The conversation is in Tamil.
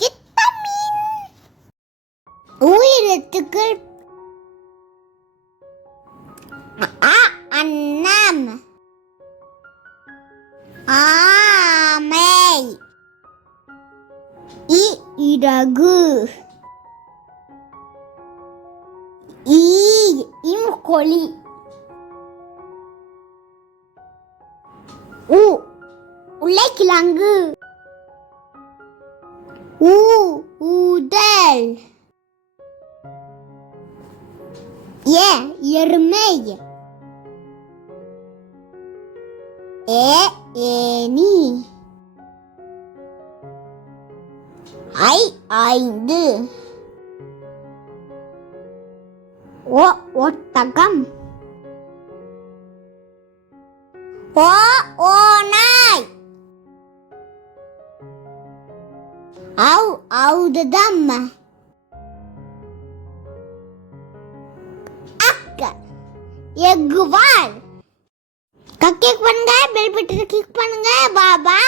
கித்தமின் உயிரெழுத்துக்கள் அ அன்னம். ஆமை. இ இறகு. ஈ இம்கொழி. உ உருளைக்கிழங்கு. ஊ ஊதல் ஏ எருமை ஏ ஏனி ஐ ஐந்து ஓ ஒட்டகம் ஓ ஓன ஓநாய் ஔ ஔததம் அக்க எக்குவால் கிளிக் பண்ணுங்க பெல் பட்டனை கிளிக் பண்ணுங்க பாபா